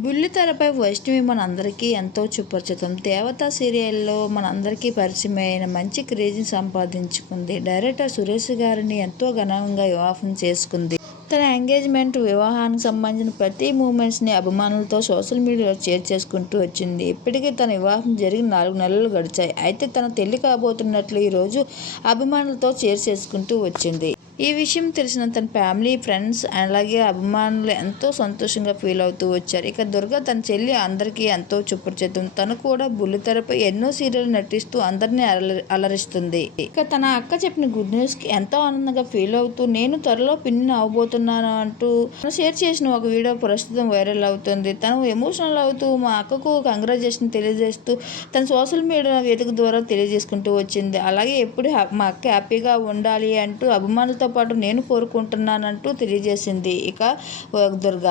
బుల్లితెరపై వైష్ణవి మనందరికీ ఎంతో సుపరిచితం. దేవత సీరియల్లో మనందరికీ పరిచయమైన మంచి క్రేజ్ని సంపాదించుకుంది. డైరెక్టర్ సురేష్ గారిని ఎంతో ఘనంగా వివాహం చేసుకుంది. తన ఎంగేజ్మెంట్, వివాహానికి సంబంధించిన ప్రతి మూమెంట్స్ని అభిమానులతో సోషల్ మీడియాలో షేర్ చేసుకుంటూ వచ్చింది. ఇప్పటికే తన వివాహం జరిగి నాలుగు నెలలు గడిచాయి. అయితే తన తల్లి కాబోతున్నట్లు ఈరోజు అభిమానులతో షేర్ చేసుకుంటూ వచ్చింది. ఈ విషయం తెలిసిన తన ఫ్యామిలీ, ఫ్రెండ్స్ అలాగే అభిమానులు ఎంతో సంతోషంగా ఫీల్ అవుతూ వచ్చారు. ఇక దుర్గ తన చెల్లి అందరికీ ఎంతో సుపరిచితం. తను కూడా బుల్లితెరపై ఎన్నో సీరియల్ నటిస్తూ అందరినీ అలరిస్తుంది. ఇక తన అక్క చెప్పిన గుడ్ న్యూస్కి ఎంతో ఆనందంగా ఫీల్ అవుతూ నేను త్వరలో పిన్ని అవ్వబోతున్నాను అంటూ తను షేర్ చేసిన ఒక వీడియో ప్రస్తుతం వైరల్ అవుతుంది. తను ఎమోషనల్ అవుతూ మా అక్కకు కంగ్రాచులేషన్ తెలియజేస్తూ తన సోషల్ మీడియా వేదిక ద్వారా తెలియజేసుకుంటూ వచ్చింది. అలాగే ఎప్పుడు మా అక్క హ్యాపీగా ఉండాలి అంటూ అభిమానులతో పాటు నేను కోరుకుంటున్నానంటూ తెలియజేసింది. ఇక దుర్గ